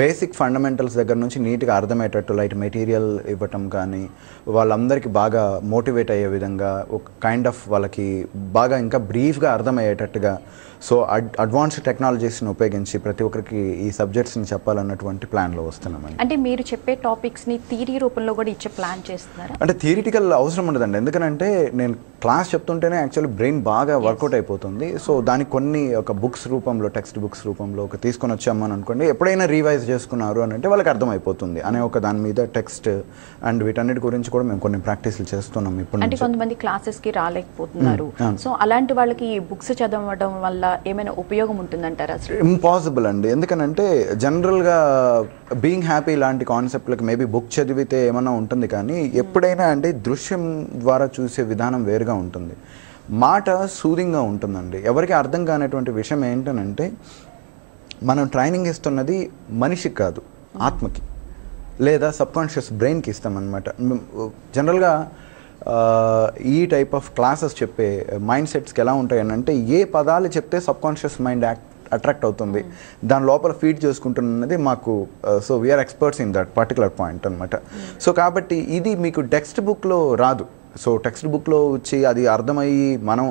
Basic fundamentals దగ్గర నుంచి నీట్గా అర్థమయ్యేటట్టు లైట్ మెటీరియల్ ఇవ్వటం కానీ, వాళ్ళందరికీ బాగా మోటివేట్ అయ్యే విధంగా ఒక కైండ్ ఆఫ్ వాళ్ళకి బాగా ఇంకా బ్రీఫ్గా అర్థమయ్యేటట్టుగా, సో అడ్వాన్స్డ్ టెక్నాలజీస్ని ఉపయోగించి ప్రతి ఒక్కరికి ఈ సబ్జెక్ట్స్ని చెప్పాలన్నటువంటి ప్లాన్లో వస్తున్నామండి. అంటే మీరు చెప్పే టాపిక్స్ని థియరీ రూపంలో కూడా ఇచ్చే ప్లాన్ చేస్తున్నారా? అంటే థియరిటికల్ అవసరం ఉండదండి, ఎందుకంటే నేను క్లాస్ చెప్తుంటేనే యాక్చువల్లీ బ్రెయిన్ బాగా వర్కౌట్ అయిపోతుంది. సో దానికి కొన్ని ఒక బుక్స్ రూపంలో, టెక్స్ట్ బుక్స్ రూపంలో ఒక తీసుకొని వచ్చామని అనుకోండి, ఎప్పుడైనా రివైజ్ చేసుకున్నారు అని అంటే వాళ్ళకి అర్థమైపోతుంది అనే ఒక దాని మీద టెక్స్ట్ అండ్ వీటన్నిటి గురించి కూడా మేము కొన్ని ప్రాక్టీస్లు చేస్తున్నాం ఇప్పుడు. అంటే కొంతమంది క్లాసెస్కి రాలేకపోతున్నారు, సో అలాంటి వాళ్ళకి బుక్స్ చదవడం వల్ల ఏమైనా ఉపయోగం ఉంటుందంటారా? ఇంపాసిబుల్ అండి, ఎందుకనంటే జనరల్గా బీయింగ్ హ్యాపీ లాంటి కాన్సెప్ట్లకి మేబీ బుక్ చదివితే ఏమన్నా ఉంటుంది, కానీ ఎప్పుడైనా అంటే దృశ్యం ద్వారా చూసే విధానం వేరుగా ఉంటుంది, మాట సూదింగ్గా ఉంటుందండి. ఎవరికి అర్థం కానటువంటి విషయం ఏంటనంటే మనం ట్రైనింగ్ ఇస్తున్నది మనిషికి కాదు, ఆత్మకి లేదా సబ్కాన్షియస్ బ్రెయిన్కి ఇస్తామన్నమాట. జనరల్గా ఈ టైప్ ఆఫ్ క్లాసెస్ చెప్పే మైండ్ సెట్స్కి ఎలా ఉంటాయనంటే ఏ పదాలు చెప్తే సబ్కాన్షియస్ మైండ్ అట్రాక్ట్ అవుతుంది, దాని లోపల ఫీడ్ చేసుకుంటున్నది మాకు. So we are experts in that particular point అనమాట. సో కాబట్టి ఇది మీకు టెక్స్ట్ బుక్లో రాదు. సో టెక్స్ట్ బుక్లో వచ్చి అది అర్థమయ్యి మనం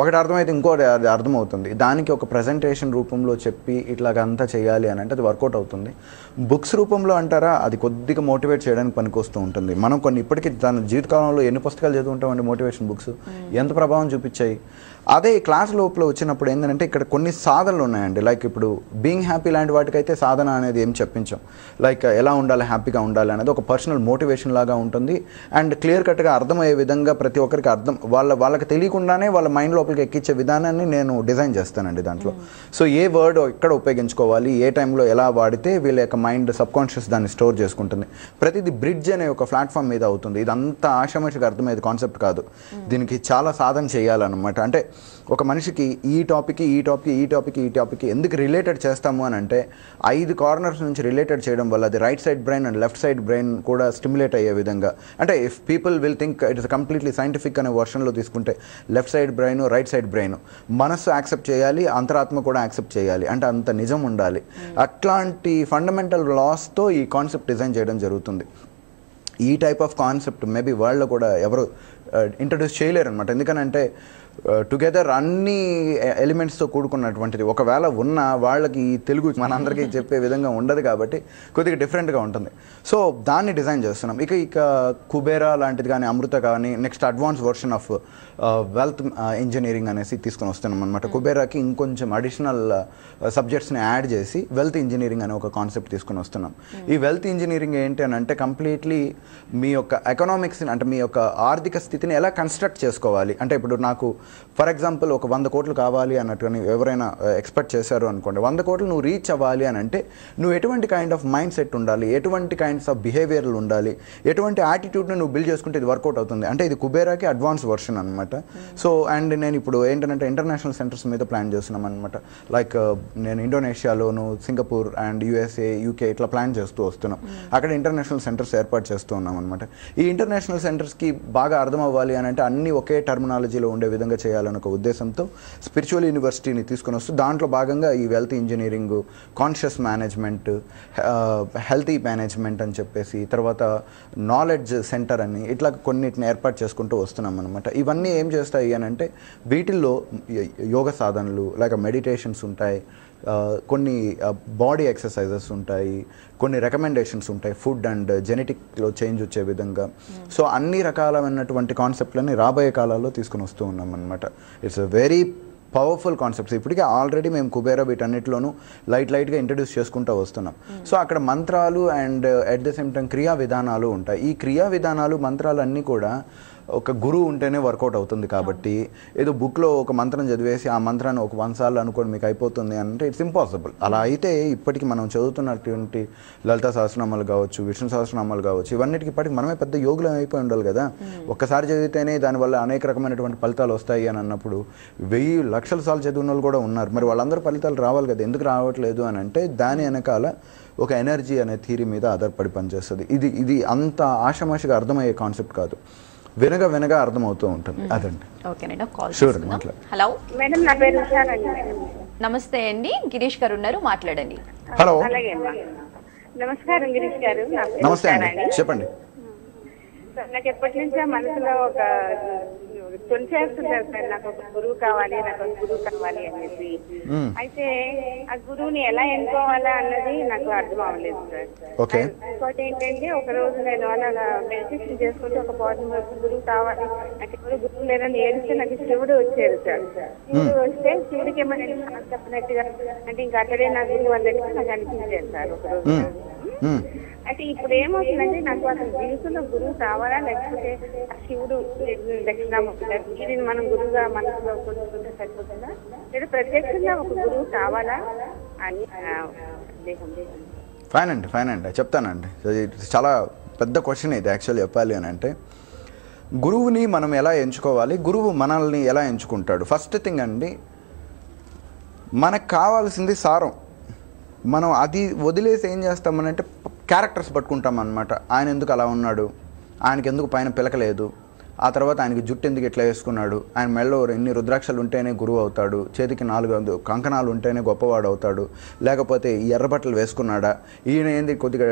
ఒకటి అర్థమైతే ఇంకోటి అది అర్థమవుతుంది, దానికి ఒక ప్రజెంటేషన్ రూపంలో చెప్పి ఇట్లాగంతా చేయాలి అని అంటే అది వర్కౌట్ అవుతుంది. బుక్స్ రూపంలో అంటారా, అది కొద్దిగా మోటివేట్ చేయడానికి పనికొస్తూ ఉంటుంది. మనం కొన్ని ఇప్పటికీ తన జీవితకాలంలో ఎన్ని పుస్తకాలు చదువుకుంటామండి మోటివేషన్ బుక్స్, ఎంత ప్రభావం చూపించాయి. అదే క్లాస్ లోపల వచ్చినప్పుడు ఏంటంటే ఇక్కడ కొన్ని సాధనలు ఉన్నాయండి, లైక్ ఇప్పుడు బీయింగ్ హ్యాపీ లాంటి వాటికైతే సాధన అనేది ఏం చెప్పించాం, లైక్ ఎలా ఉండాలి, హ్యాపీగా ఉండాలి అనేది ఒక పర్సనల్ మోటివేషన్ లాగా ఉంటుంది. అండ్ క్లియర్ కట్గా అర్థమయ్యే విధంగా ప్రతి ఒక్కరికి వాళ్ళకి తెలియకుండానే వాళ్ళ మైండ్ లోపలికి ఎక్కించే విధానాన్ని నేను డిజైన్ చేస్తానండి దాంట్లో. సో ఏ వర్డ్ ఎక్కడ ఉపయోగించుకోవాలి, ఏ టైంలో ఎలా వాడితే వీళ్ళ యొక్క మైండ్ సబ్కాన్షియస్ దాన్ని స్టోర్ చేసుకుంటుంది, ప్రతిదీ బ్రిడ్జ్ అనే ఒక ప్లాట్ఫామ్ మీద అవుతుంది. ఇదంతా ఆషామాషిగా అర్థమయ్యేది కాన్సెప్ట్ కాదు, దీనికి చాలా సాధన చేయాలన్నమాట. అంటే ఒక మనిషికి ఈ టాపిక్ ఎందుకు రిలేటెడ్ చేస్తాము అని అంటే 5 కార్నర్స్ నుంచి రిలేటెడ్ చేయడం వల్ల అది right side brain and left side brain కూడా స్టిమ్యులేట్ అయ్యే విధంగా. అంటే if people will think it is completely scientific అనే వర్షన్లో తీసుకుంటే left side brain, right side brain, మనస్సు యాక్సెప్ట్ చేయాలి, అంతరాత్మ కూడా యాక్సెప్ట్ చేయాలి, అంటే అంత నిజం ఉండాలి. అట్లాంటి ఫండమెంటల్ లాస్తో ఈ కాన్సెప్ట్ డిజైన్ చేయడం జరుగుతుంది. ఈ టైప్ ఆఫ్ కాన్సెప్ట్ మేబీ వరల్డ్లో కూడా ఎవరు ఇంట్రడ్యూస్ చేయలేరు అనమాట, ఎందుకనంటే టుగెదర్ అన్ని ఎలిమెంట్స్తో కూడుకున్నటువంటిది. ఒకవేళ ఉన్న వాళ్ళకి తెలుగు మనందరికీ చెప్పే విధంగా ఉండదు కాబట్టి కొద్దిగా డిఫరెంట్గా ఉంటుంది. సో దాన్ని డిజైన్ చేస్తున్నాం. ఇక కుబేరా లాంటిది కానీ, అమృత కానీ, next advance version of wealth engineering అనేసి తీసుకొని వస్తున్నాం అనమాట. కుబేరాకి ఇంకొంచెం అడిషనల్ సబ్జెక్ట్స్ని యాడ్ చేసి వెల్త్ ఇంజనీరింగ్ అనే ఒక కాన్సెప్ట్ తీసుకొని వస్తున్నాం. ఈ వెల్త్ ఇంజనీరింగ్ ఏంటి అని అంటే కంప్లీట్లీ మీ యొక్క ఎకనామిక్స్ని, అంటే మీ యొక్క ఆర్థిక స్థితిని ఎలా కన్స్ట్రక్ట్ చేసుకోవాలి. అంటే ఇప్పుడు నాకు ఫర్ ఎగ్జాంపుల్ ఒక 100 కోట్లు కావాలి అన్నట్టుగా ఎవరైనా ఎక్స్పెక్ట్ చేశారు అనుకోండి, 100 కోట్లు నువ్వు రీచ్ అవ్వాలి అని అంటే నువ్వు ఎటువంటి కైండ్ ఆఫ్ మైండ్ సెట్ ఉండాలి, ఎటువంటి కైండ్స్ ఆఫ్ బిహేవియర్లు ఉండాలి, ఎటువంటి యాటిట్యూడ్ని నువ్వు బిల్డ్ చేసుకుంటే ఇది వర్కౌట్ అవుతుంది. అంటే ఇది కుబేరాకి అడ్వాన్స్ వర్షన్ అనమాట. సో అండ్ నేను ఇప్పుడు ఏంటంటే ఇంటర్నేషనల్ సెంటర్స్ మీద ప్లాన్ చేస్తున్నాం అనమాట. లైక్ నేను ఇండోనేషియాలోను, సింగపూర్ అండ్ యూఎస్ఏ, యూకే ఇట్లా ప్లాన్ చేస్తూ వస్తున్నాం. అక్కడ ఇంటర్నేషనల్ సెంటర్స్ ఏర్పాటు చేస్తూ ఉన్నాం అనమాట. ఈ ఇంటర్నేషనల్ సెంటర్స్కి బాగా అర్థం అవ్వాలి అని అంటే అన్ని ఒకే టర్మినాలజీలో ఉండే విధంగా చేయాలని ఒక ఉద్దేశంతో స్పిరిచువల్ యూనివర్సిటీని తీసుకొని వస్తూ దాంట్లో భాగంగా ఈ wealth engineering, conscious management, healthy management అని చెప్పేసి, తర్వాత నాలెడ్జ్ సెంటర్ అని ఇట్లా కొన్నిటిని ఏర్పాటు చేసుకుంటూ వస్తున్నాం అనమాట. ఇవన్నీ ఏం చేస్తాయి అని అంటే వీటిల్లో యోగ సాధనలు, లేక మెడిటేషన్స్ ఉంటాయి, కొన్ని బాడీ ఎక్సర్సైజెస్ ఉంటాయి, కొన్ని రికమెండేషన్స్ ఉంటాయి, ఫుడ్ అండ్ జెనెటిక్లో చేంజ్ వచ్చే విధంగా. సో అన్ని రకాలైనటువంటి కాన్సెప్ట్లని రాబోయే కాలాల్లో తీసుకుని వస్తూ ఉన్నాం అనమాట. It's a very powerful concepts. ఇప్పటికే ఆల్రెడీ మేము కుబేరా వీటన్నిటిలోనూ లైట్గా ఇంట్రడ్యూస్ చేసుకుంటూ వస్తున్నాం. సో అక్కడ మంత్రాలు and at the same time క్రియా విధానాలు ఉంటాయి. ఈ క్రియా విధానాలు, మంత్రాలు అన్నీ కూడా ఒక గురువు ఉంటేనే వర్కౌట్ అవుతుంది. కాబట్టి ఏదో బుక్లో ఒక మంత్రం చదివేసి ఆ మంత్రాన్ని ఒక 100 సార్లు అనుకోని మీకు అయిపోతుంది అంటే ఇట్స్ ఇంపాసిబుల్. అలా అయితే ఇప్పటికి మనం చదువుతున్నటువంటి లలితా సహస్రనామాలు కావచ్చు, విష్ణు సహస్రనామాలు కావచ్చు, ఇవన్నిటికి ఇప్పటికి మనమే పెద్ద యోగులం అయిపోయి ఉండాలి కదా. ఒక్కసారి చదివితేనే దానివల్ల అనేక రకమైనటువంటి ఫలితాలు వస్తాయి అని అన్నప్పుడు 1000 లక్షల సార్లు చదివిన వాళ్ళు కూడా ఉన్నారు. మరి వాళ్ళందరూ ఫలితాలు రావాలి కదా, ఎందుకు రావట్లేదు అని అంటే దాని వెనకాల ఒక ఎనర్జీ అనే థియరీ మీద ఆధారపడి పనిచేస్తుంది. ఇది అంత ఆషామాషిగా అర్థమయ్యే కాన్సెప్ట్ కాదు, వినగా అర్థమవుతూ ఉంటుంది. అదండి. షూర్. హలో మేడం, నా పేరు ఉషానండి. నమస్తే అండి, గిరీష్ గారు ఉన్నారు, మాట్లాడండి. హలో. నమస్కారం గిరీష్ గారు. నమస్తే అండి, చెప్పండి. నాకు ఎప్పటి నుంచో మనసులో ఒక కొనిచేస్తుంటారు సార్, నాకు ఒక గురువు కావాలి, నాకు ఒక గురువు కావాలి అని చెప్పి. అయితే ఆ గురువుని ఎలా ఎన్నుకోవాలా అన్నది నాకు అర్థం అవ్వలేదు సార్. ఇంకోటి ఏంటంటే, ఒక రోజు నేను అలా మెడిటేషన్ చేసుకుంటే ఒక గురువు కావాలి, నాకు ఎవరు గురువు లేదని ఏడిస్తే నాకు శివుడు వచ్చారు సార్. శివుడు వస్తే శివుడికి ఏమైనా చెప్పినట్టుగా అంటే ఇంకా అక్కడే నా గురువు అన్నట్టుగా నాకు అనిపించారు సార్ ఒక రోజు. అయితే ఇప్పుడు ఏమవుతుందంటే, నాకు అసలు జీవితంలో గురువు కావాలా, లేకపోతే శివుడు దక్షిణామూర్తి మనం గురువుగా మనసులో కొనుక్కుంటే సరిపోతుందా, లేదా ప్రత్యక్షంగా ఒక గురువు కావాలా అని ఫైన్ అండి చెప్తానండి. చాలా పెద్ద క్వశ్చన్ ఇది యాక్చువల్లీ చెప్పాలి అని అంటే. గురువుని మనం ఎలా ఎంచుకోవాలి, గురువు మనల్ని ఎలా ఎంచుకుంటాడు? ఫస్ట్ థింగ్ అండి, మనకు కావాల్సింది సారం. మనం అది వదిలేసి ఏం చేస్తామనంటే క్యారెక్టర్స్ పట్టుకుంటాం అనమాట. ఆయన ఎందుకు అలా ఉన్నాడు, ఆయనకి ఎందుకు పైన పిలకలేదు, ఆ తర్వాత ఆయనకి జుట్టు ఎందుకు ఇట్లా వేసుకున్నాడు, ఆయన మెడలో ఎన్ని రుద్రాక్షలు ఉంటేనే గురువు అవుతాడు, చేతికి 4 కంకణాలు ఉంటేనే గొప్పవాడు అవుతాడు, లేకపోతే ఎర్రబట్టలు వేసుకున్నాడా, ఈయన ఏంది కొద్దిగా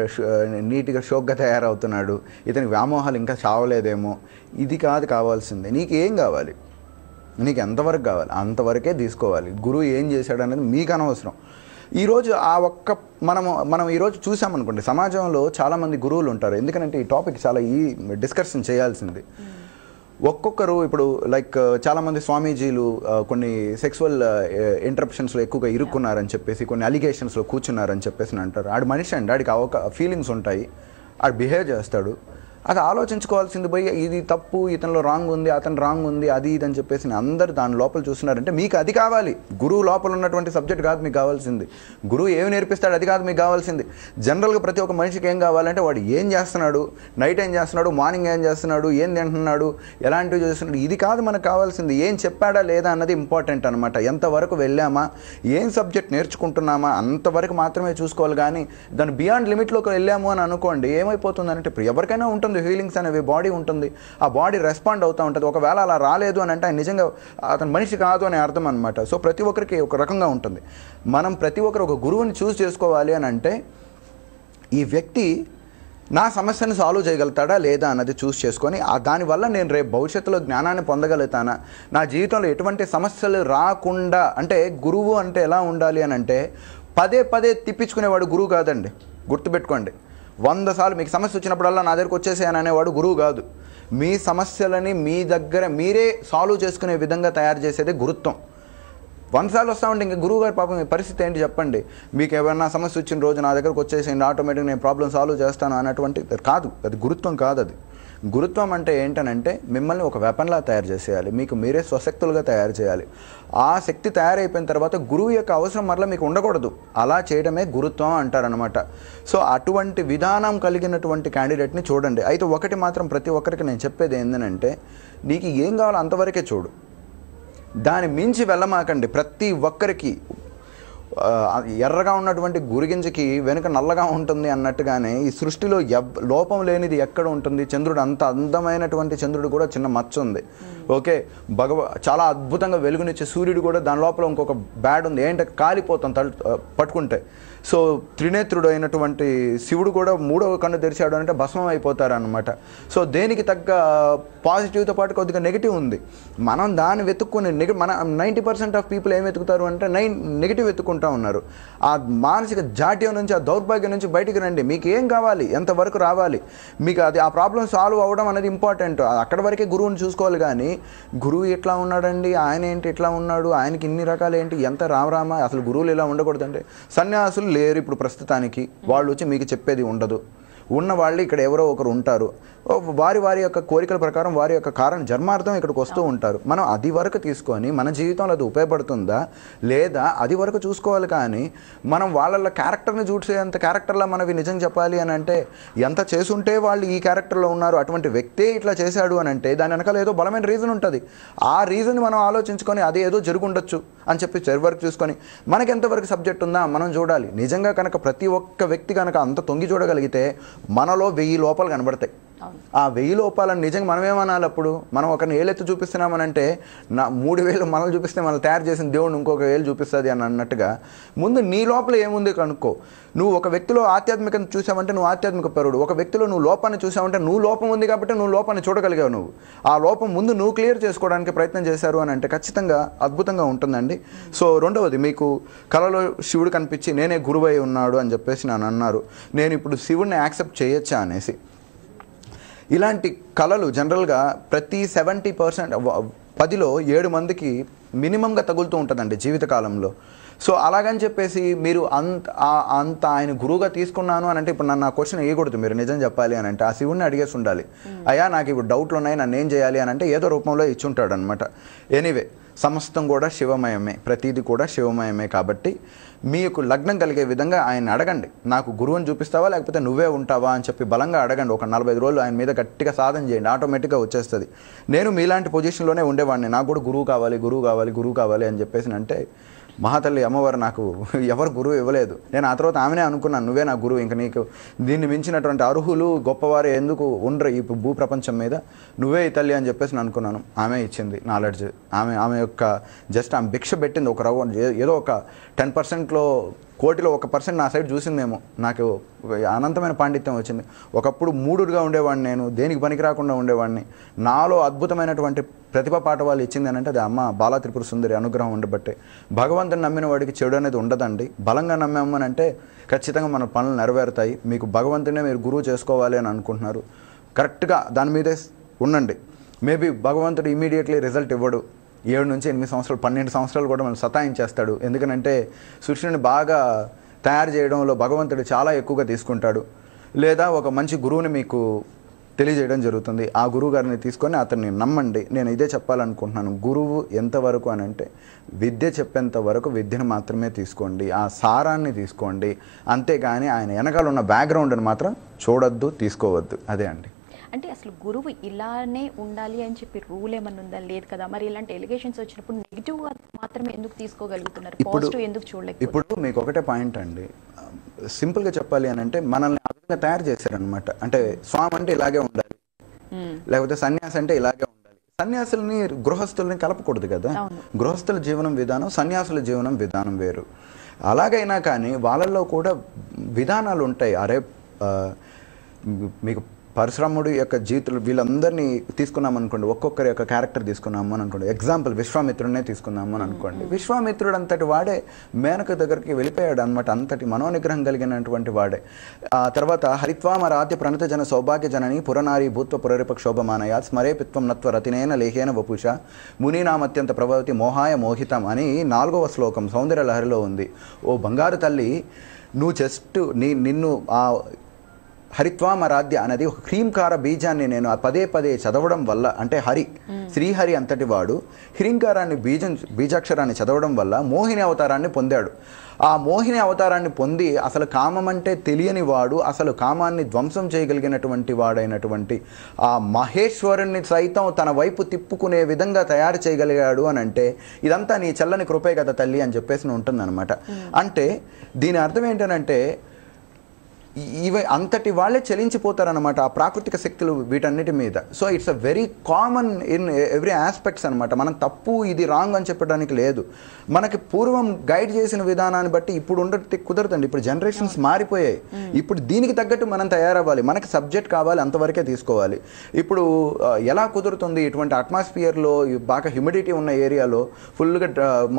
నీట్గా షోక్గా తయారవుతున్నాడు, ఇతనికి వ్యామోహాలు ఇంకా చావలేదేమో. ఇది కాదు కావాల్సిందే. నీకు ఏం కావాలి, నీకు ఎంతవరకు కావాలి అంతవరకే తీసుకోవాలి. గురువు ఏం చేశాడు అనేది మీకు అనవసరం. ఈరోజు ఆ ఒక్క మనం ఈరోజు చూసామనుకోండి, సమాజంలో చాలామంది గురువులు ఉంటారు. ఎందుకంటే ఈ టాపిక్ చాలా డిస్కషన్ చేయాల్సింది. ఒక్కొక్కరు ఇప్పుడు లైక్ చాలామంది స్వామీజీలు కొన్ని సెక్సువల్ ఇంటరప్షన్స్లో ఎక్కువగా ఇరుక్కున్నారని చెప్పేసి, కొన్ని అలిగేషన్స్లో కూర్చున్నారని చెప్పేసి అంటారు. ఆడి మనిషి అండి, ఆడికి ఒక ఫీలింగ్స్ ఉంటాయి, ఆడు బిహేవ్ చేస్తాడు. అది ఆలోచించుకోవాల్సింది పోయి ఇది తప్పు, ఇతనిలో రాంగ్ ఉంది, అతను రాంగ్ ఉంది, అది ఇది అని చెప్పేసి అందరు దాని లోపల చూస్తున్నారంటే మీకు అది కావాలి. గురువు లోపల ఉన్నటువంటి సబ్జెక్ట్ కాదు మీకు కావాల్సింది. గురువు ఏమి నేర్పిస్తాడు అది కాదు మీకు కావాల్సింది. జనరల్గా ప్రతి ఒక్క మనిషికి ఏం కావాలంటే వాడు ఏం చేస్తున్నాడు, నైట్ ఏం చేస్తున్నాడు, మార్నింగ్ ఏం చేస్తున్నాడు, ఏం తింటున్నాడు, ఎలాంటివి చేస్తున్నాడు, ఇది కాదు మనకు కావాల్సింది. ఏం చెప్పాడా లేదా అన్నది ఇంపార్టెంట్ అనమాట. ఎంతవరకు వెళ్ళామా, ఏం సబ్జెక్ట్ నేర్చుకుంటున్నామా అంతవరకు మాత్రమే చూసుకోవాలి. కానీ దాని బియాండ్ లిమిట్లోకి వెళ్ళాము అని అనుకోండి, ఏమైపోతుందంటే ఇప్పుడు ఎవరికైనా ఉంటుంది ఫీలింగ్స్ అనేవి, బాడీ ఉంటుంది, ఆ బాడీ రెస్పాండ్ అవుతూ ఉంటుంది. ఒకవేళ అలా రాలేదు అని అంటే ఆయన నిజంగా అతను మనిషి కాదు అనే అర్థం అనమాట. సో ప్రతి ఒక్కరికి ఒక రకంగా ఉంటుంది. మనం ప్రతి ఒక్కరు ఒక గురువుని చూస్ చేసుకోవాలి అని అంటే ఈ వ్యక్తి నా సమస్యను సాల్వ్ చేయగలుగుతాడా లేదా అన్నది చూస్ చేసుకొని దానివల్ల నేను రేపు భవిష్యత్తులో జ్ఞానాన్ని పొందగలుగుతానా, నా జీవితంలో ఎటువంటి సమస్యలు రాకుండా. అంటే గురువు అంటే ఎలా ఉండాలి అని అంటే పదే పదే తిప్పించుకునేవాడు గురువు కాదండి, గుర్తుపెట్టుకోండి. 100 సార్లు మీకు సమస్య వచ్చినప్పుడల్లా నా దగ్గరకు వచ్చేసాను అనేవాడు గురువు కాదు. మీ సమస్యలని మీ దగ్గర మీరే సాల్వ్ చేసుకునే విధంగా తయారు చేసేదే గురుత్వం. 100 సార్లు వస్తూ ఉంటే ఇంకా గురువు గారి పాపం మీ పరిస్థితి ఏంటి చెప్పండి. మీకు ఏమైనా సమస్య వచ్చిన రోజు నా దగ్గరకు వచ్చేసింది ఆటోమేటిక్గా నేను ప్రాబ్లం సాల్వ్ చేస్తాను అన్నటువంటి కాదు. అది గురుత్వం కాదు. అది గురుత్వం అంటే ఏంటనంటే మిమ్మల్ని ఒక వెపన్లా తయారు చేసేయాలి, మీకు మీరే స్వశక్తులుగా తయారు చేయాలి. ఆ శక్తి తయారైపోయిన తర్వాత గురువు యొక్క అవసరం మరలా మీకు ఉండకూడదు. అలా చేయడమే గురుత్వం అంటారనమాట. సో అటువంటి విధానం కలిగినటువంటి క్యాండిడేట్ని చూడండి. అయితే ఒకటి మాత్రం ప్రతి ఒక్కరికి నేను చెప్పేది ఏంటంటే, నీకు ఏం కావాలో అంతవరకే చూడు, దాని మించి వెళ్ళమాకండి. ప్రతి ఒక్కరికి ఎర్రగా ఉన్నటువంటి గురిగింజకి వెనుక నల్లగా ఉంటుంది అన్నట్టుగానే ఈ సృష్టిలో లోపం లేనిది ఎక్కడ ఉంటుంది. చంద్రుడు అంత అందమైనటువంటి చంద్రుడు కూడా చిన్న మచ్చ ఉంది. ఓకే, చాలా అద్భుతంగా వెలుగునిచ్చే సూర్యుడు కూడా దాని లోపల ఇంకొక బ్యాడ్ ఉంది, ఏంటంటే కాలిపోతాం పట్టుకుంటే. సో త్రినేత్రుడు అయినటువంటి శివుడు కూడా 3వ కన్ను తెరిచాడు అంటే భస్మం అయిపోతారనమాట. సో దేనికి తగ్గ పాజిటివ్తో పాటు కొద్దిగా నెగిటివ్ ఉంది. మనం దాన్ని వెతుక్కుని మన 90% ఆఫ్ పీపుల్ ఏం వెతుకుతారు అంటే నెగిటివ్ వెతుక్కుంటూ ఉన్నారు. ఆ మానసిక జాడ్యం నుంచి, ఆ దౌర్భాగ్యం నుంచి బయటికి రండి. మీకు ఏం కావాలి, ఎంతవరకు రావాలి, మీకు అది ఆ ప్రాబ్లం సాల్వ్ అవ్వడం అనేది ఇంపార్టెంట్. అక్కడ వరకే గురువుని చూసుకోవాలి. కానీ గురువు ఎట్లా ఉన్నాడండి, ఆయన ఏంటి ఇట్లా ఉన్నాడు, ఆయనకి ఇన్ని రకాలు ఏంటి, ఎంత రామరామా, అసలు గురువులు ఇలా ఉండకూడదంటే సన్యాసులు లేరు ఇప్పుడు ప్రస్తుతానికి. వాళ్ళు వచ్చి మీకు చెప్పేది ఉండదు. ఉన్న వాళ్ళు ఇక్కడ ఎవరో ఒకరు ఉంటారు, వారి యొక్క కోరికల ప్రకారం వారి యొక్క కారణ జన్మార్థం ఇక్కడికి వస్తూ ఉంటారు. మనం అది వరకు తీసుకొని మన జీవితంలో అది ఉపయోగపడుతుందా లేదా అది వరకు చూసుకోవాలి. కానీ మనం వాళ్ళ క్యారెక్టర్ని చూసేంత క్యారెక్టర్లో మనవి నిజం చెప్పాలి అని అంటే, ఎంత చేసుంటే వాళ్ళు ఈ క్యారెక్టర్లో ఉన్నారు, అటువంటి వ్యక్తే ఇట్లా చేశాడు అని అంటే దాని వెనకాల ఏదో బలమైన రీజన్ ఉంటుంది. ఆ రీజన్ మనం ఆలోచించుకొని అది ఏదో జరుగుండొచ్చు అని చెప్పి వరకు చూసుకొని మనకి ఎంతవరకు సబ్జెక్ట్ ఉందా మనం చూడాలి. నిజంగా కనుక ప్రతి ఒక్క వ్యక్తి కనుక అంత తొంగి చూడగలిగితే మనలో 1000 లోపాలు కనబడతాయి. ఆ 1000 లోపాలను నిజంగా మనం ఏమనాలి? అప్పుడు మనం ఒకరిని ఏలెత్తి చూపిస్తున్నామనంటే 3000 మనల్ని చూపిస్తే మనం తయారు చేసిన దేవుడు ఇంకొక 1000 చూపిస్తుంది అని అన్నట్టుగా ముందు నీ లోపల ఏముంది కనుక్కో. నువ్వు ఒక వ్యక్తిలో ఆధ్యాత్మికత చూసావంటే నువ్వు ఆధ్యాత్మిక పరుడు, ఒక వ్యక్తిలో నువ్వు లోపాన్ని చూసావంటే నువ్వు లోపం ఉంది కాబట్టి నువ్వు లోపాన్ని చూడగలిగావు. నువ్వు ఆ లోపం ముందు నువ్వు క్లియర్ చేసుకోవడానికి ప్రయత్నం చేశారు అని అంటే ఖచ్చితంగా అద్భుతంగా ఉంటుందండి. సో రెండవది, మీకు కళలో శివుడు కనిపించి నేనే గురువై ఉన్నాడు అని చెప్పేసి నన్ను అన్నారు. నేను ఇప్పుడు శివుడిని యాక్సెప్ట్ చేయొచ్చా అనేసి. ఇలాంటి కళలు జనరల్గా ప్రతి 70%, 10లో 7 మందికి మినిమంగా తగులుతూ ఉంటుందండి జీవితకాలంలో. సో అలాగని చెప్పేసి మీరు అంత ఆయన గురువుగా తీసుకున్నాను అని అంటే ఇప్పుడు నన్ను ఆ క్వశ్చన్ వేయకూడదు. మీరు నిజం చెప్పాలి అని అంటే ఆ శివుడిని అడిగేసి ఉండాలి. అయ్యా నాకు ఇప్పుడు డౌట్లు ఉన్నాయి, నన్ను ఏం చేయాలి అని అంటే ఏదో రూపంలో ఇచ్చుంటాడు అనమాట. ఎనీవే, సమస్తం కూడా శివమయమే, ప్రతిదీ కూడా శివమయమే. కాబట్టి మీకు లగ్నం కలిగే విధంగా ఆయన అడగండి, నాకు గురువుని చూపిస్తావా లేకపోతే నువ్వే ఉంటావా అని చెప్పి బలంగా అడగండి. ఒక 45 రోజులు ఆయన మీద గట్టిగా సాధన చేయండి, ఆటోమేటిక్గా వచ్చేస్తుంది. నేను మీలాంటి పొజిషన్లోనే ఉండేవాడిని, నాకు కూడా గురువు కావాలి గురువు కావాలి గురువు కావాలి అని చెప్పేసి అంటే మహాతల్లి అమ్మవారు నాకు ఎవరు గురువు ఇవ్వలేదు. నేను ఆ తర్వాత ఆమెనే అనుకున్నాను, నువ్వే నా గురువు, ఇంకా నీకు దీన్ని మించినటువంటి అర్హులు గొప్పవారు ఎందుకు ఉండరు ఈ భూప్రపంచం మీద, నువ్వే ఈ తల్లి అని చెప్పేసి నేను అనుకున్నాను. ఆమె ఇచ్చింది నాలెడ్జ్. ఆమె యొక్క జస్ట్ ఆమె భిక్ష పెట్టింది. ఒక ఏదో ఒక 10%లో 1% 1% నా సైడ్ చూసిందేమో, నాకు అనంతమైన పాండిత్యం వచ్చింది. ఒకప్పుడు మూడుగా ఉండేవాడిని, నేను దేనికి పనికి రాకుండా ఉండేవాడిని. నాలో అద్భుతమైనటువంటి ప్రతిభా పాఠవాళ్ళు ఇచ్చింది అని అంటే అది అమ్మ బాలా త్రిపుర సుందరి అనుగ్రహం ఉండబట్టే. భగవంతుని నమ్మిన వాడికి చెడు అనేది ఉండదండి. బలంగా నమ్మామని అంటే ఖచ్చితంగా మన పనులు నెరవేరుతాయి. మీకు భగవంతునే మీరు గురువు చేసుకోవాలి అని అనుకుంటున్నారు, కరెక్ట్గా దాని మీదే ఉండండి. మేబీ భగవంతుడు ఇమీడియట్లీ రిజల్ట్ ఇవ్వడు. 7 నుంచి 8 సంవత్సరాలు 12 సంవత్సరాలు కూడా మనం సతాయించేస్తాడు. ఎందుకనంటే సృష్టిని బాగా తయారు చేయడంలో భగవంతుడు చాలా ఎక్కువగా తీసుకుంటాడు. లేదా ఒక మంచి గురువుని మీకు తెలియజేయడం జరుగుతుంది. ఆ గురువు గారిని తీసుకొని అతన్ని నమ్మండి. నేను ఇదే చెప్పాలనుకుంటున్నాను. గురువు ఎంతవరకు అని అంటే విద్య చెప్పేంత వరకు విద్యను మాత్రమే తీసుకోండి, ఆ సారాన్ని తీసుకోండి. అంతేగాని ఆయన వెనకాల ఉన్న బ్యాక్గ్రౌండ్ని మాత్రం చూడొద్దు, తీసుకోవద్దు. అదే అండి. అంటే అసలు గురువు ఇలానే ఉండాలి అని చెప్పి రూల్ ఏమన్నా ఉందా? లేదు కదా. మరి ఇలాంటి ఎలిగేషన్స్ వచ్చినప్పుడు నెగిటివ్ మాత్రమే ఎందుకు తీసుకోగలుగుతున్నారు, పాజిటివ్ ఎందుకు చూడలేదు? ఇప్పుడు మీకు ఒకటే పాయింట్ అండి, సింపుల్గా చెప్పాలి అని అంటే మనల్ని అర్థంగా తయారు చేశారనమాట. అంటే స్వామి అంటే ఇలాగే ఉండాలి, లేకపోతే సన్యాసి అంటే ఇలాగే ఉండాలి. సన్యాసుల్ని గృహస్థుల్ని కలపకూడదు కదా. గృహస్థుల జీవనం విధానం, సన్యాసుల జీవనం విధానం వేరు. అలాగైనా కానీ వాళ్ళల్లో కూడా విధానాలు ఉంటాయి. అరే మీకు పరశురాముడి యొక్క జీవితంలో వీళ్ళందరినీ తీసుకున్నాం అనుకోండి, ఒక్కొక్కరి యొక్క క్యారెక్టర్ తీసుకున్నాము అని అనుకోండి. ఎగ్జాంపుల్ విశ్వామిత్రుడినే తీసుకున్నాము అని అనుకోండి. విశ్వామిత్రుడు అంతటి వాడే మేనక దగ్గరికి వెళ్ళిపోయాడు అనమాట. అంతటి మనోనిగ్రహం కలిగినటువంటి వాడే. ఆ తర్వాత హరిత్వామరాధ్య ప్రణత జన సౌభాగ్య జనని పురనారీ భూత్వ పురరిపక్ శోభమానయా స్మరేపిత్వం నత్వ రతినేన లేహేన వపుష మునీనామత్యంత ప్రభావతి మోహాయ మోహితం అని 4వ శ్లోకం సౌందర్య లహరిలో ఉంది. ఓ బంగారు తల్లి, నువ్వు జస్ట్ నిన్ను ఆ హరిత్వామరాధ్య అనేది ఒక హ్రీంకార బీజాన్ని నేను పదే పదే చదవడం వల్ల, అంటే శ్రీహరి అంతటి వాడు హ్రీంకారాన్ని బీజాక్షరాన్ని చదవడం వల్ల మోహిని అవతారాన్ని పొందాడు. ఆ మోహిని అవతారాన్ని పొంది అసలు కామం అంటే తెలియని వాడు, అసలు కామాన్ని ధ్వంసం చేయగలిగినటువంటి వాడైనటువంటి ఆ మహేశ్వరుని సైతం తన వైపు తిప్పుకునే విధంగా తయారు చేయగలిగాడు అని అంటే ఇదంతా నీ చల్లని కృపే కదా తల్లి అని చెప్పేసి ఉంటుందన్నమాట. అంటే దీని అర్థం ఏంటనంటే అంతటి వాళ్ళే చలించిపోతారనమాట ఆ ప్రాకృతిక శక్తులు వీటన్నిటి మీద. So it's a very common in every aspects అనమాట. మనం తప్పు ఇది రాంగ్ అని చెప్పడానికి లేదు. మనకి పూర్వం గైడ్ చేసిన విధానాన్ని బట్టి ఇప్పుడు ఉండటి కుదరదండి. ఇప్పుడు జనరేషన్స్ మారిపోయాయి. ఇప్పుడు దీనికి తగ్గట్టు మనం తయారవ్వాలి. మనకి సబ్జెక్ట్ కావాలి, అంతవరకే తీసుకోవాలి. ఇప్పుడు ఎలా కుదురుతుంది? ఇటువంటి అట్మాస్ఫియర్లో బాగా హ్యూమిడిటీ ఉన్న ఏరియాలో ఫుల్గా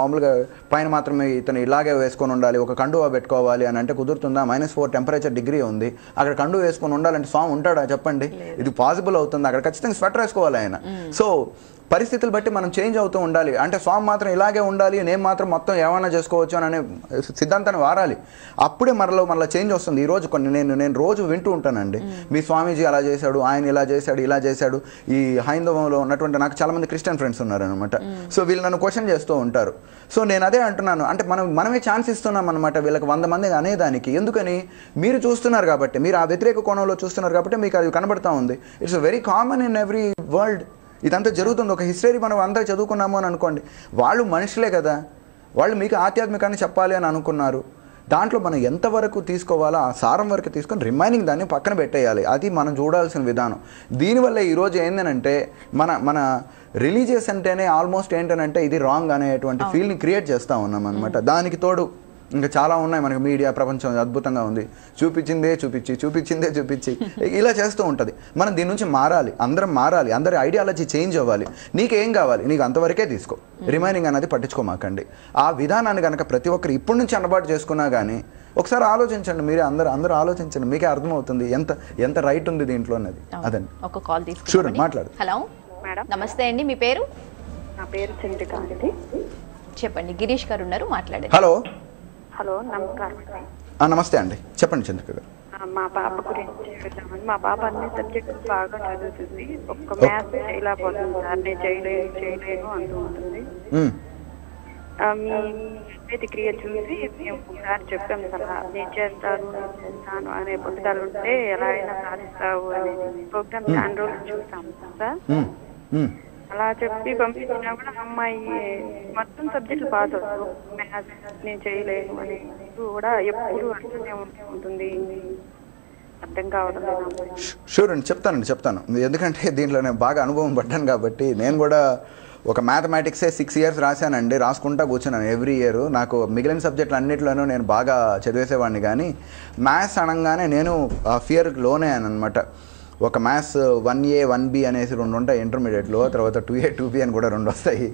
మామూలుగా పైన మాత్రమే ఇతను ఇలాగే వేసుకొని ఉండాలి, ఒక కండువా పెట్టుకోవాలి అని అంటే కుదురుతుందా? -4 టెంపరేచర్ డిగ్రీ ఉంది, అక్కడ కండు వేసుకొని ఉండాలంటే స్వామి ఉంటాడా చెప్పండి? ఇది పాసిబుల్ అవుతుంది? అక్కడ ఖచ్చితంగా స్వెటర్ వేసుకోవాలి ఆయన. సో పరిస్థితులు బట్టి మనం చేంజ్ అవుతూ ఉండాలి. అంటే స్వామి మాత్రం ఇలాగే ఉండాలి, నేను మాత్రం మొత్తం ఏమైనా చేసుకోవచ్చు అని అనే సిద్ధాంతాన్ని వారాలి. అప్పుడే మరలా చేంజ్ వస్తుంది. ఈ రోజు కొన్ని నేను రోజు వింటూ ఉంటానండి, మీ స్వామీజీ అలా చేశాడు, ఆయన ఇలా చేశాడు. ఈ హైందవంలో ఉన్నటువంటి నాకు చాలా మంది క్రిస్టియన్ ఫ్రెండ్స్ ఉన్నారనమాట. సో వీళ్ళు నన్ను క్వశ్చన్ చేస్తూ ఉంటారు. సో నేను అదే అంటున్నాను, అంటే మనమే ఛాన్స్ ఇస్తున్నాం అనమాట వీళ్ళకి 100 మంది అనేదానికి. ఎందుకని? మీరు చూస్తున్నారు కాబట్టి, మీరు ఆ వ్యతిరేక కోణంలో చూస్తున్నారు కాబట్టి మీకు అది కనబడతా ఉంది. It's very common in every world. ఇదంతా జరుగుతుంది. ఒక హిస్టరీ మనం అంతా చదువుకున్నాము అని అనుకోండి, వాళ్ళు మనుషులే కదా, వాళ్ళు మీకు ఆధ్యాత్మికాన్ని చెప్పాలి అని అనుకున్నారు. దాంట్లో మనం ఎంతవరకు తీసుకోవాలో ఆ సారం వరకు తీసుకొని రిమైనింగ్ దాన్ని పక్కన పెట్టేయాలి. అది మనం చూడాల్సిన విధానం. దీనివల్ల ఈరోజు ఏంటంటే మన రిలీజియస్ అంటేనే ఆల్మోస్ట్ ఏంటంటే ఇది రాంగ్ అనేటువంటి ఫీల్ని క్రియేట్ చేస్తూ ఉన్నాం అనమాట. దానికి తోడు ఇంకా చాలా ఉన్నాయి మనకి. మీడియా ప్రపంచం అద్భుతంగా ఉంది, చూపించిందే చూపించి ఇలా చేస్తూ ఉంటుంది. మనం దీని నుంచి మారాలి, అందరం మారాలి, అందరి ఐడియాలజీ చేంజ్ అవ్వాలి. నీకేం కావాలి నీకు అంతవరకే తీసుకో, రిమైనింగ్ అనేది పట్టించుకోమాకండి. ఆ విధానాన్ని కనుక ప్రతి ఒక్కరు ఇప్పటి నుంచి అలవాటు చేసుకున్నా కానీ ఒకసారి ఆలోచించండి, మీరే అందరూ ఆలోచించండి, మీకే అర్థమవుతుంది ఎంత రైట్ ఉంది దీంట్లో అనేది. అదండి. ఒక కాల్ తీసుకుంటాం. చూడండి, మాట్లాడు. హలో మేడం, నమస్తే అండి, మీ పేరు? నా పేరు చంద్రిక అండి. చెప్పండి, గిరీష్ గారు ఉన్నారు, మాట్లాడండి. హలో. హలో, నమస్కారం. నమస్తే అండి, చెప్పండి చంద్రిక గారు. మా పాప గురించి వెళ్దామని. మా పాప అన్ని సబ్జెక్ట్స్ బాగా చదువుతుంది, ఒక్క మ్యాథ్స్ చేయలేకపోతుంది సార్. నేను చేయలేను అంటూ ఉంటుంది. మీ క్రియేట్ చూసి మేము ఒకసారి చెప్పాము సార్, నేను చేస్తాను అనే పుస్తకాలు ఉంటే ఎలా అయినా సాధిస్తావు అనేది ప్రోగ్రామ్ చాలా రోజులు చూసాము సార్. అలా చెప్పి పంపించినా కూడా అమ్మాయి మొత్తం సబ్జెక్టులు పాస్ అవుతారు, మ్యాథ్స్ నేను చేయలేను అని కూడా ఎప్పుడు అర్థమే ఉంటుంది, అర్థం కావడం లేదు. షూర్ అండి, చెప్తాను. ఎందుకంటే దీంట్లో నేను బాగా అనుభవం పడ్డాను కాబట్టి. నేను కూడా ఒక మ్యాథమెటిక్సే 6 years రాశానండి, రాసుకుంటా కూర్చున్నాను ఎవ్రీ ఇయర్. నాకు మిగిలిన సబ్జెక్టులు అన్నింటిలోనూ నేను బాగా చదివేసేవాడిని, కానీ మ్యాథ్స్ అనగానే నేను ఫియర్ లోనే అనమాట. ఒక మ్యాథ్స్ 1A 1B అనేసి 2 ఉంటాయి ఇంటర్మీడియట్లో, తర్వాత 2A 2B అని కూడా 2 వస్తాయి.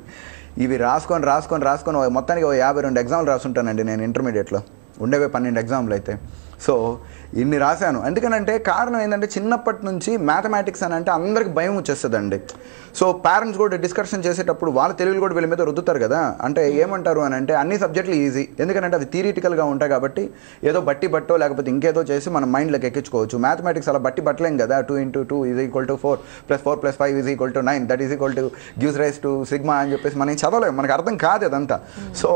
ఇవి రాసుకొని మొత్తానికి 52 ఎగ్జామ్లు రాసుంటానండి నేను ఇంటర్మీడియట్లో. ఉండేవి 12 ఎగ్జామ్లు అయితే. సో ఇన్ని రాశాను. ఎందుకనంటే కారణం ఏంటంటే చిన్నప్పటి నుంచి మ్యాథమెటిక్స్ అని అంటే అందరికి భయం వచ్చేస్తుందండి. సో పేరెంట్స్ కూడా డిస్కషన్ చేసేటప్పుడు వాళ్ళ తెలివిలు కూడా వీళ్ళ మీద రుద్దుతారు కదా. అంటే ఏమంటారు అని అంటే అన్ని సబ్జెక్టులు ఈజీ, ఎందుకంటే అవి థియరిటికల్గా ఉంటాయి కాబట్టి ఏదో బట్టో లేకపోతే ఇంకేదో చేసి మనం మైండ్లోకి ఎక్కించుకోవచ్చు. మ్యాథమెటిక్స్ అలా బట్టలేం కదా. 2 × 2 = 4 + 4 + 5 = 9 that gives rise to sigma అని చెప్పేసి మనం చదవలేము, మనకు అర్థం కాదు అదంతా. సో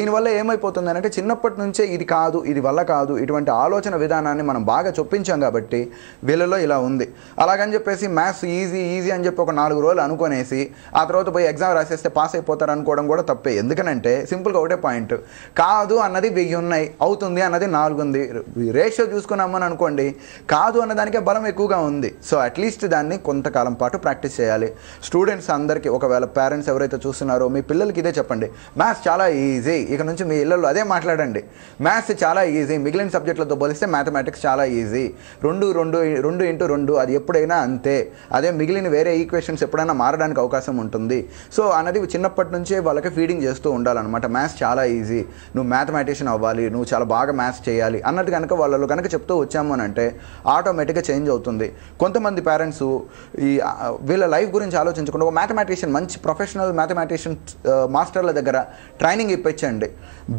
దీనివల్ల ఏమైపోతుంది అంటే చిన్నప్పటి నుంచే ఇది కాదు, ఇది వల్ల కాదు, ఇటువంటి ఆలోచన విధానాన్ని మనం బాగా చొప్పించాం కాబట్టి వీళ్ళలో ఇలా ఉంది. అలాగని చెప్పేసి మ్యాథ్స్ ఈజీ అని చెప్పి ఒక 4 రోజులు అనుకునేసి ఆ తర్వాత పోయి ఎగ్జామ్ రాసేస్తే పాస్ అయిపోతారు అనుకోవడం కూడా తప్పే. ఎందుకనంటే సింపుల్గా ఒకటే పాయింట్, కాదు అన్నది 1000 ఉన్నాయి, అవుతుంది అన్నది 4 ఉంది. రేషియో చూసుకున్నామని అనుకోండి, కాదు అన్నదానికే బలం ఎక్కువగా ఉంది. సో అట్లీస్ట్ దాన్ని కొంతకాలం పాటు ప్రాక్టీస్ చేయాలి. స్టూడెంట్స్ అందరికీ, ఒకవేళ పేరెంట్స్ ఎవరైతే చూస్తున్నారో మీ పిల్లలకి ఇదే చెప్పండి, మ్యాథ్స్ చాలా ఈజీ. ఇక నుంచి మీ ఇళ్ళల్లో అదే మాట్లాడండి, మ్యాథ్స్ చాలా ఈజీ, మిగిలిన సబ్జెక్టులతో పోలిస్తే మ్యాథమెటిక్స్ చాలా ఈజీ. 2 × 2 అది ఎప్పుడైనా అంతే. అదే మిగిలిన వేరే ఈక్వేషన్స్ ఎప్పుడైనా మారడానికి అవకాశం ఉంటుంది. సో అన్నది చిన్నప్పటి నుంచే వాళ్ళకి ఫీడింగ్ చేస్తూ ఉండాలన్నమాట. మ్యాథ్స్ చాలా ఈజీ, నువ్వు మ్యాథమెటిషియన్ అవ్వాలి, నువ్వు చాలా బాగా మ్యాథ్స్ చేయాలి అన్నట్టు కనుక వాళ్ళలో కనుక చెప్తూ వచ్చాము అని అంటే ఆటోమేటిక్గా చేంజ్ అవుతుంది. కొంతమంది పేరెంట్స్ ఈ వీళ్ళ లైఫ్ గురించి ఆలోచించకుండా ఒక మ్యాథమెటిషియన్, మంచి ప్రొఫెషనల్ మ్యాథమెటిషియన్ మాస్టర్ల దగ్గర ట్రైనింగ్ ఇప్పించండి,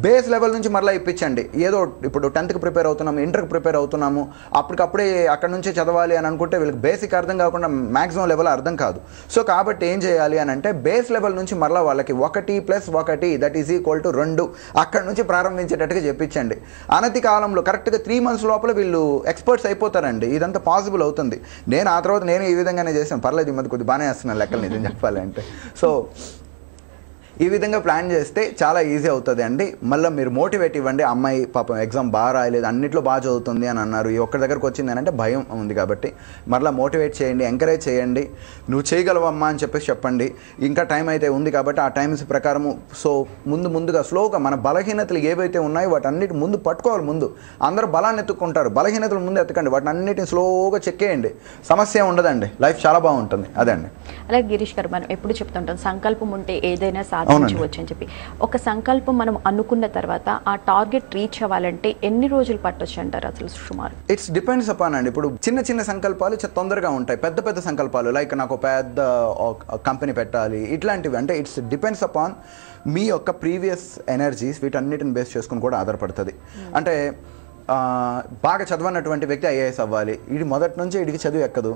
బేస్ లెవెల్ నుంచి మరలా ఇప్పించండి. ఏదో ఇప్పుడు 10th ప్రిపేర్ అవుతున్నాము, ఇంటర్కి ప్రిపేర్ అవుతున్నాము, అప్పటికప్పుడే అక్కడ నుంచే చదవాలి అని అనుకుంటే వీళ్ళకి బేసిక్ అర్థం కాకుండా మ్యాక్సిమం లెవెల్ అర్థం కాదు. సో కాబట్టి ఏం చేయాలి అని అంటే బేస్ లెవెల్ నుంచి మరలా వాళ్ళకి 1 + 1 = 2 అక్కడ నుంచి ప్రారంభించేటట్టుగా చెప్పించండి. అనతి కాలంలో కరెక్ట్గా 3 months లోపల వీళ్ళు ఎక్స్పర్ట్స్ అయిపోతారండి. ఇదంతా పాసిబుల్ అవుతుంది. ఆ తర్వాత నేను ఈ విధంగానే చేశాను, పర్లేదు ఈ మధ్య కొద్దిగా బాగానే వేస్తున్నాను లెక్కలు నిజం చెప్పాలంటే. సో ఈ విధంగా ప్లాన్ చేస్తే చాలా ఈజీ అవుతుంది అండి. మళ్ళీ మీరు మోటివేట్ ఇవ్వండి, అమ్మాయి పాపం ఎగ్జామ్ బాగా రాయలేదు, అన్నిట్లో బాగా చదువుతుంది అని అన్నారు, ఈ ఒక్కడి దగ్గరకు వచ్చింది అని అంటే భయం ఉంది కాబట్టి మరలా మోటివేట్ చేయండి, ఎంకరేజ్ చేయండి. నువ్వు చేయగలవమ్మా అని చెప్పేసి చెప్పండి. ఇంకా టైం అయితే ఉంది కాబట్టి ఆ టైమ్స్ ప్రకారము సో ముందుగా స్లోగా మన బలహీనతలు ఏవైతే ఉన్నాయో వాటి అన్నిటి ముందు పట్టుకోవాలి. ముందు అందరూ బలాన్ని ఎత్తుక్కుంటారు, బలహీనతలు ముందు ఎత్తకండి, వాటిని అన్నిటిని స్లోగా చెక్కేయండి, సమస్య ఉండదండి, లైఫ్ చాలా బాగుంటుంది. అదే అండి. అలాగే గిరీష్ గారు, మనం ఎప్పుడు చెప్తుంటాం సంకల్పం ఉంటే ఏదైనా సాధించవచ్చు అని చెప్పి. ఒక సంకల్పం మనం అనుకున్న తర్వాత ఆ టార్గెట్ రీచ్ అవ్వాలంటే ఎన్ని రోజులు పట్టొచ్చు అంటారు అసలు సుమారు? ఇట్స్ డిపెండ్స్ అపాన్ అండి. ఇప్పుడు చిన్న సంకల్పాలు తొందరగా ఉంటాయి, పెద్ద సంకల్పాలు లైక్ నాకు పెద్ద కంపెనీ పెట్టాలి ఇట్లాంటివి అంటే ఇట్స్ డిపెండ్స్ అపాన్ మీ యొక్క ప్రీవియస్ ఎనర్జీస్, వీటన్నిటిని బేస్ చేసుకుని కూడా ఆధారపడుతుంది. అంటే బాగా చదవనటువంటి వ్యక్తి ఐఏఎస్ అవ్వాలి, వీడి మొదటి నుంచి వీడికి చదువు ఎక్కదు,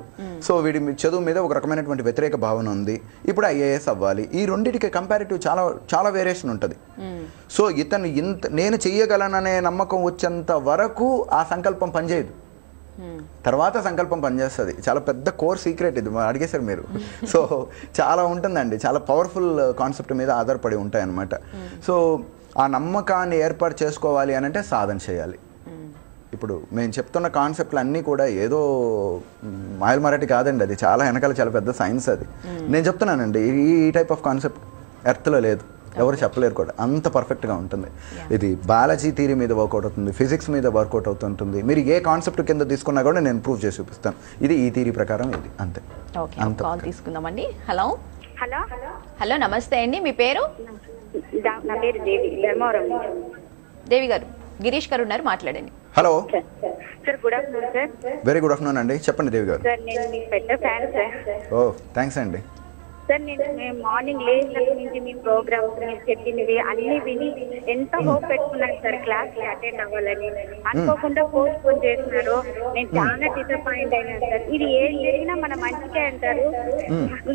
సో వీడి చదువు మీద ఒక రకమైనటువంటి వ్యతిరేక భావన ఉంది, ఇప్పుడు ఐఏఎస్ అవ్వాలి. ఈ రెండింటికి కంపారిటివ్ చాలా వేరియేషన్ ఉంటుంది. సో నేను చెయ్యగలననే నమ్మకం వచ్చేంత వరకు ఆ సంకల్పం పనిచేయదు, తర్వాత సంకల్పం పనిచేస్తుంది. చాలా పెద్ద కోర్ సీక్రెట్ ఇది, అడిగేశారు మీరు. సో చాలా ఉంటుందండి, చాలా పవర్ఫుల్ కాన్సెప్ట్ మీద ఆధారపడి ఉంటాయి అన్నమాట. సో ఆ నమ్మకాన్ని ఏర్పాటు చేసుకోవాలి అని అంటే సాధన చేయాలి. ఇప్పుడు మేము చెప్తున్న కాన్సెప్ట్లు అన్నీ కూడా ఏదో మాయల్ మరాఠీ కాదండి, అది చాలా వెనకాల చాలా పెద్ద సైన్స్ అది. నేను చెప్తున్నానండి, ఈ టైప్ ఆఫ్ కాన్సెప్ట్ ఎర్త్లో లేదు, ఎవరు చెప్పలేరు కూడా, అంత పర్ఫెక్ట్గా ఉంటుంది. ఇది బయాలజీ థియరీ మీద వర్కౌట్ అవుతుంది, ఫిజిక్స్ మీద వర్కౌట్ అవుతుంటుంది. మీరు ఏ కాన్సెప్ట్ కింద తీసుకున్నా కూడా నేను ప్రూవ్ చేసి చూపిస్తాను. ఇది ఈ థియరీ ప్రకారం ఇది అంతే. కాల్ తీసుకుందామండి. హలో హలో హలో నమస్తే అండి, మీ పేరు? నా పేరు దేవి, ధర్మవరం. దేవి గారు, గిరీష్ గారు ఉన్నారు, మాట్లాడండి. Hello sir, good afternoon sir. Very good afternoon అండి, చెప్పండి దేవి గారు. సార్, నేను మీకు పెద్ద ఫ్యాన్ సార్. ఓ థ్యాంక్స్ అండి. సార్, నేను మార్నింగ్ లేచినప్పటి నుంచి మీ ప్రోగ్రామ్స్ మీరు చెప్పినవి అన్ని విని ఎంతో హోప్ పెట్టుకున్నాను సార్ క్లాస్ అటెండ్ అవ్వాలని. అనుకోకుండా పోస్ట్ పోన్ చేస్తున్నారు. నేను చాలా డిసప్పాయింట్ అయినాను సార్. ఇది ఏం జరిగినా మన మంచికే అంటారు,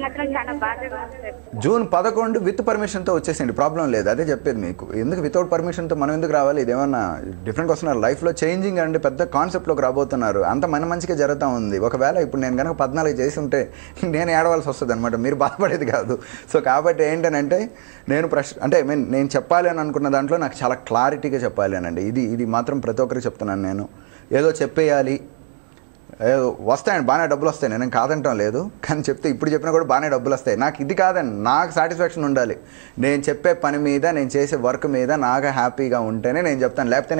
మాత్రం చాలా బాధగా ఉంది సార్. జూన్ 11 విత్ పర్మిషన్తో వచ్చేసింది, ప్రాబ్లం లేదు. అదే చెప్పేది మీకు. ఎందుకు వితౌట్ పర్మిషన్తో మనం ఎందుకు రావాలి? ఇదేమన్నా డిఫరెంట్గా వస్తున్నారు లైఫ్లో, చేంజింగ్ అంటే పెద్ద కాన్సెప్ట్లోకి రాబోతున్నారు. అంత మన మంచిగా జరుగుతూ ఉంది. ఒకవేళ ఇప్పుడు నేను కనుక 14 చేసి ఉంటే నేను ఏడవలసి వస్తుంది అనమాట, మీరు బాధపడేది కాదు. సో కాబట్టి ఏంటనంటే నేను నేను చెప్పాలి అని అనుకున్న దాంట్లో నాకు చాలా క్లారిటీగా చెప్పాలి అనండి. ఇది మాత్రం ప్రతి ఒక్కరికి చెప్తున్నాను. నేను ఏదో చెప్పేయాలి, ఏదో వస్తాయండి, బాగానే డబ్బులు వస్తాయి, నేను కాదంటాం లేదు, కానీ చెప్తే ఇప్పుడు చెప్పినా కూడా బాగానే డబ్బులు వస్తాయి. నాకు ఇది కాదండి, నాకు సాటిస్ఫాక్షన్ ఉండాలి. నేను చెప్పే పని మీద, నేను చేసే వర్క్ మీద నాకు హ్యాపీగా ఉంటేనే నేను చెప్తాను. లేకపోతే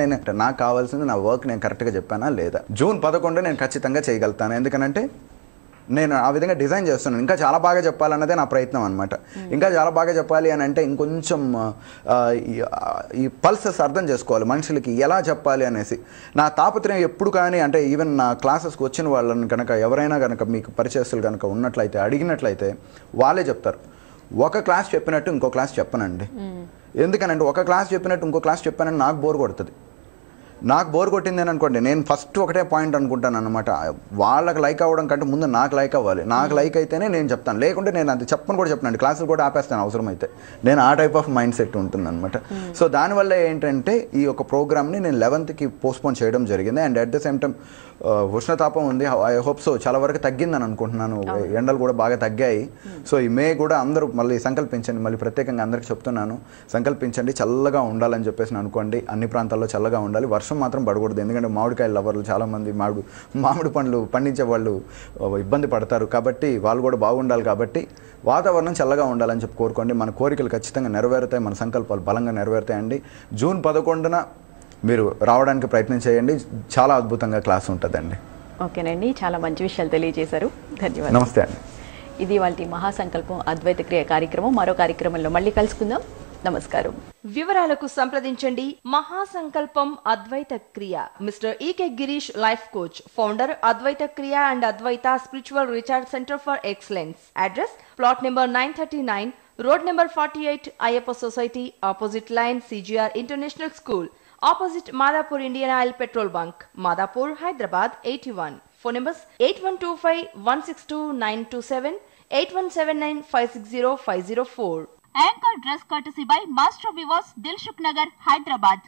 నాకు కావాల్సింది నా వర్క్ నేను కరెక్ట్గా చెప్పానా లేదా. జూన్ 11 నేను ఖచ్చితంగా చేయగలుగుతాను. ఎందుకనంటే నేను ఆ విధంగా డిజైన్ చేస్తున్నాను. ఇంకా చాలా బాగా చెప్పాలన్నదే నా ప్రయత్నం అనమాట. ఇంకా చాలా బాగా చెప్పాలి అని అంటే ఇంకొంచెం ఈ పల్సెస్ అర్థం చేసుకోవాలి, మనుషులకి ఎలా చెప్పాలి అనేసి. నా తాపత్రయం ఎప్పుడు కానీ అంటే ఈవెన్ నా క్లాసెస్కి వచ్చిన వాళ్ళని కనుక ఎవరైనా కనుక మీకు పరిచయస్తులు కనుక ఉన్నట్లయితే అడిగినట్లయితే వాళ్ళే చెప్తారు, ఒక క్లాస్ చెప్పినట్టు ఇంకో క్లాస్ చెప్పనండి. ఎందుకనంటే ఒక క్లాస్ చెప్పినట్టు ఇంకో క్లాస్ చెప్పానని నాకు బోర్ కొడుతుంది. నాకు బోర్ కొట్టింది అని అనుకోండి, నేను ఫస్ట్ ఒకటే పాయింట్ అనుకుంటాను అనమాట, వాళ్ళకి లైక్ అవ్వడం కంటే ముందు నాకు లైక్ అవ్వాలి. నాకు లైక్ అయితేనే నేను చెప్తాను, లేకుంటే నేను అది చెప్పను కూడా చెప్పనండి. క్లాసులు కూడా ఆపేస్తాను అవసరమైతే. నేను ఆ టైప్ ఆఫ్ మైండ్ సెట్ ఉంటుంది అనమాట. సో దానివల్ల ఏంటంటే ఈ యొక్క ప్రోగ్రామ్ని నేను 11కి పోస్ట్పోన్ చేయడం జరిగింది. And at the same time ఉష్ణతాపం ఉంది, ఐ హోప్ సో చాలా వరకు తగ్గిందని అనుకుంటున్నాను. ఎండలు కూడా బాగా తగ్గాయి. సో ఈ మే కూడా అందరూ మళ్ళీ సంకల్పించండి, మళ్ళీ ప్రత్యేకంగా అందరికీ చెప్తున్నాను, సంకల్పించండి, చల్లగా ఉండాలని చెప్పేసి అనుకోండి. అన్ని ప్రాంతాల్లో చల్లగా ఉండాలి, వర్షం మాత్రం పడకూడదు. ఎందుకంటే మామిడికాయల లవర్లు చాలామంది మామిడి పండ్లు పండించే వాళ్ళు ఇబ్బంది పడతారు, కాబట్టి వాళ్ళు కూడా బాగుండాలి. కాబట్టి వాతావరణం చల్లగా ఉండాలని చెప్పి కోరుకోండి. మన కోరికలు ఖచ్చితంగా నెరవేరుతాయి, మన సంకల్పాలు బలంగా నెరవేరుతాయండి. జూన్ 11న మీరు రావడానికి ప్రయత్నం చేయండి, చాలా అద్భుతంగా క్లాస్ ఉంటుందండి. ఓకేనండి, చాలా మంచి విషయాలు తెలియజేశారు, ధన్యవాదాలు. నమస్తే అండి. ఇది వాళ్ళ మహాసంకల్పం అద్వైత క్రియ కార్యక్రమం. మరో కార్యక్రమంలో మళ్ళీ కలుసుకుందాం. నమస్కారం. వివరాలకు సంప్రదించండి మహాసంకల్పం Advaita Kriya. Mister E K Girish, life coach, founder Advaita Kriya and Advaita spiritual recharge centre for excellence. Address plot number 939, road number 48, Ayyappa society, opposite lane CGR international school, opposite Madhapur Indian Oil Petrol Bunk, Madhapur, Hyderabad 81. Phone numbers 8125162927, 8179560504. Anchor dress courtesy by Master Vivas, Dilshuk Nagar, Hyderabad.